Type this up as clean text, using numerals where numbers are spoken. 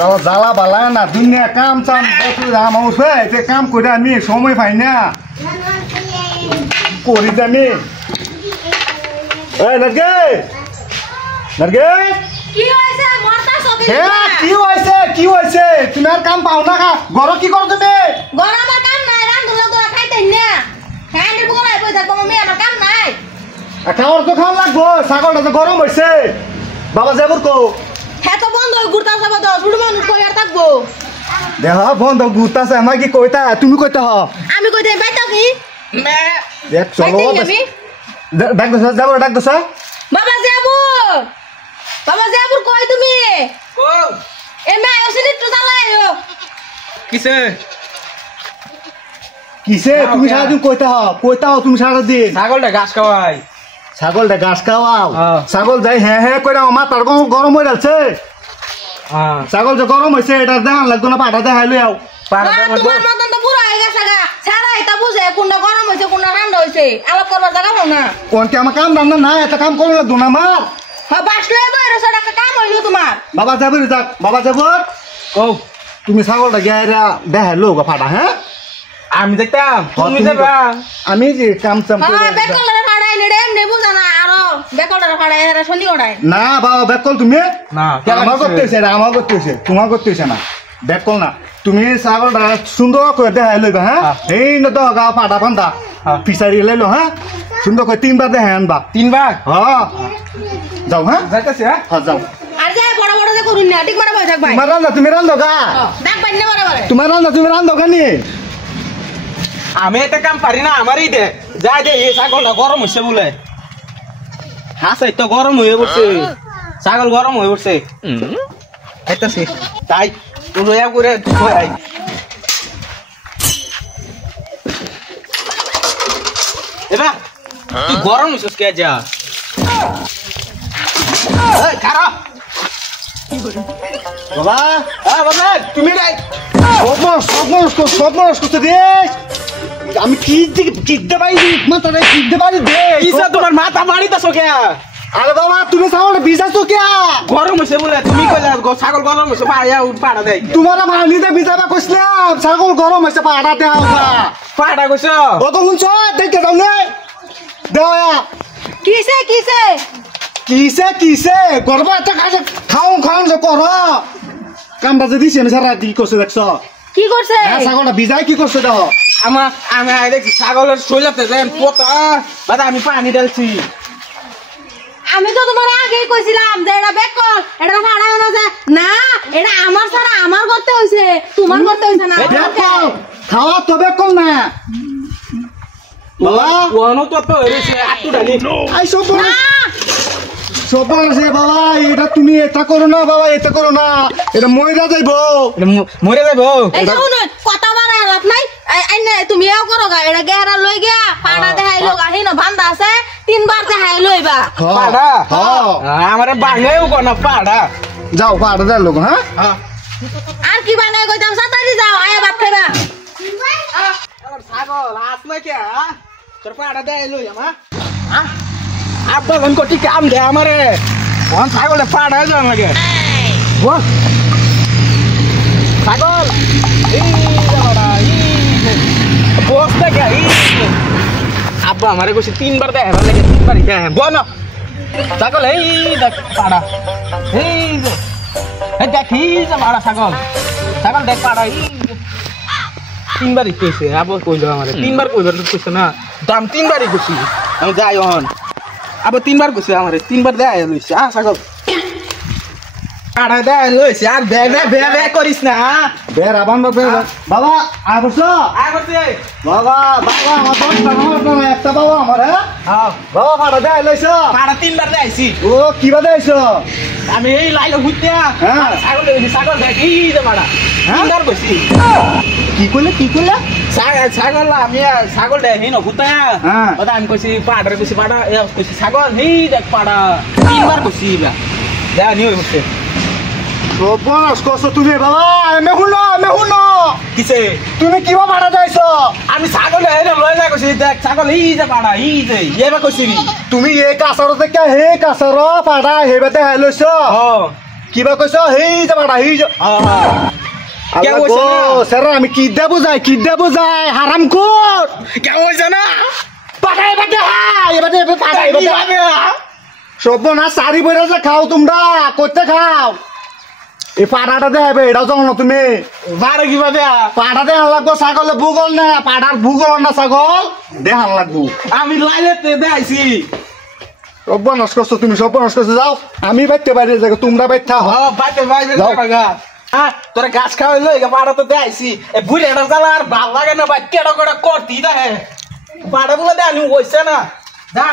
জ্বালা বালা না দুনিয়া কাম চাম আমার এতে কাম করে আমি সময় পাই না করি আমি কি হয়েছে তুমি আর কাম পাও না ঘর কি করো তুমি খাওয়ার তো খাওয়া লাগবো ছাগলটা তো গরম হয়েছে বাবা যাবর কো দেখ বন্ধ ঘুরতাছে আমার কি কইতা তুমি কইতা আমি কইতে বাইতা কি দেখ চলো ডাক দছ যাবো ডাক দছ বাবা যাবো কই তুমি ও এমে আইছিনি তো চালাইও কিসে কিসে তুমি সারাদিন কইতা তুমি সারাদিন ছাগলটা ঘাস খাওয়াই ছাগলটা ঘাস খাওয়াও ছাগল যাই হ্যাঁ কইরা আমার তার গরম হয়ে যাচ্ছে ছাগল যে গরম হয়েছে এটা দেখান লাগতো না পাটা দেখাই লইও তোমার মতন তো পুরো হয়ে গেছে গা ছাড়া এটা বুঝে কোনটা গরম হয়েছে কোনটা ঠান্ডা হয়েছে আলাপ করবার জায়গা পাও না কোন কি আমার কাম রান্না না এটা কাম করো লাগতো না আমার হ্যাঁ বাসলে বাইরে সেটা কাম হইলো তোমার বাবা যাবো যাক বাবা যাবো ও তুমি ছাগলটা গিয়ে দেখাই লো ফাটা হ্যাঁ আমি দেখতাম তুমি যাবা আমি যে কাম চাম করে বেকলরে ফাড়াই নেড়ে এমনি বুঝা না আরো বেকলরে ফাড়াই এরা শনি ওড়াই না বাবা বেকল তুমি না আমার করতে হইছে আমার করতে হইছে তোমার করতে হইছে না বেকল না তুমি ছাগলটা সুন্দর করে দেখাই লইবা হ্যাঁ এই না তো গা ফাটা বান্ধা ফিসারি লাইলো হ্যাঁ সুন্দর করে 3 বার দেখাই আনবা 3 বার হ্যাঁ যাও হ্যাঁ যাইতাছি হ্যাঁ যাও আর যাই বড় বড় যে করুন না ঠিক মারা বই থাক ভাই তোমার রান্না তুমি রান্ধো গা ডাক পাই না বড় বড় তোমার রান্না তুমি রান্ধো গানি আমি এটা কাম পারি না আমারই দে যাই দে এই ছাগলটা গরম হইছে বলে হাসাই তো গরম হয়ে পড়ছে ছাগল গরম হয়ে পড়ছে খাইতাছি তাই তো লয়া করে ধুই এবা তুই গরম হইছস কে যা এই খারা বাবা বাবা তুমি নাই সব করতে দে আমি কি কিনতে পারি মাথাটা কিনতে পারি দে কিসা তোমার মাথা মারিতাছো কে আরে বাবা তুমি ছাগলটা ভিজাছো কে গরম হইছে বলে তুমি কইলা ছাগল গরম হইছে পাড়া দেই তোমার মালিতে ভিজাবা কইছিলাম ছাগল গরম হইছে পাড়া দেও পাড়া কইছো ও তো শুনছ দেখতে দাও নে দেওয়া কিসে কিসে করবা একটা কাজ খাও যে কর কামটা যে দিছি আমি সারা কি করছে দেখছ কি করছে ছাগলটা ভিজাই কি করছে দাও আমি দেখছি ছাগলের শৈলাতে যাই পোতা বাদা আমি পানি ঢালছি আমি তো তোমার আগেই কইছিলাম যে এটা বেকল এটা ফাড়ানো না যে না এটা আমার ছাড়া আমার করতে হইছে তোমার করতে হইছে না বেকল খাওয়া তো বেকল না বাবা ওনো তো হইছে আটু ঢালি আই সব আছে বাবা এটা তুমি এটা করো না বাবা এটা করো না এটা মইরা যাইবো মরে যাইবো এই যে শুনুন কত বার লাভ নাই আইনে তুমি এও করো গা এটা গেরা লই গিয়া পাড়া দেখাই লোক আহি না বান্দা আছে 3 বার দেখাই লইবা পাড়া আমারে বাঙাইও কোন পাড়া যাও পাড়া দে লোক হ্যাঁ আর কি বাঙাই কইতাম সাতারি যাও আয়া ভাত খাইবা আমার ছাগল হাত না কে তোর পাড়া দেই লই আমা আব্বা গন কোটি কাম দে আমারে কোন ছাগলে পাড়া যান লাগে বল ছাগল এই বড়া বস দেখা আব্বা আমারে কইছে 3 বার দেখাবার লাগে 3 বার দেখা বল না ছাগল এই দেখ পাড়া এই দেখি যে বড়া ছাগল দেখ পাড়া এই 3 বারই কইছে আব্বা কইলো আমারে 3 বার কইবার কইছে না দাম 3 বারই কইছি আমি যাই হন আবার 3 বার কইছে আমারে 3 বার দেয়া লইছে ছাগল আড়া দেয়া লইছে আর বে করিস না বের আবান বাবা আবছো বাবা আমার দশটা একটা বাবা আমার হ্যাঁ বাবা পাড়া দেয় লইছো পাড়া 3 বার দেয়াইছি ও কি বা দেয়ছো আমি এই লাইলো ঘুরতে ছাগল দেখি যে মাড়া 3 বার কইছি কি কইলে ছাগল আমি ছাগল দেখি না ঘুরতে হ্যাঁ আমি কইছি পাড়া কইছি ছাগল হেই দেখ পাড়া 3 বার কইছি দেয়া নিও হচ্ছে সবনাশ করছো তুমি বাবা আমি শুনো কিসে তুমি কিবা পাড়া যাইছো আমি ছাগল লই না কইছি দেখ ছাগল এই যে পাড়া এই যে এবা কইছি তুমি এই কাছার থেকে হে কাছার পাড়া হেবাতে লইছো কিবা কইছ হেই যাবাটা হেই কে কইছ না? স্যার আমি কিডা বুঝাই হারাম খোর কে কইছ না পাঠাই বাটে হাই এবারে পাঠাই কি বাটে ভাবে সব না সারি বইরা যে খাও তোমরা করতে খাও এই পাড়াটা দেবে এটাও জানো না তুমি বারে কি ভাবে পাড়া দেখান লাগবো ছাগলে ভূগোল না পাড়ার ভূগোল না ছাগল দেখান লাগবো আমি লাইলেতে দেখাইছি সব নষ্ট করছো তুমি সব নষ্ট করছো যাও আমি বাইতে বাইরে যাবো তোমরা বাইতে ও বাইতে বাইতে যাও। টাকা হ্যাঁ তোরা গাছ খাওয়াইলো এই পাড়া তো দেখাইছি এই বুড়ি এটা জ্বালা আর ভাল লাগে না ভাই কেডা কেডা করতি দেখে পাড়া গুলো দেখানি কইছে না যা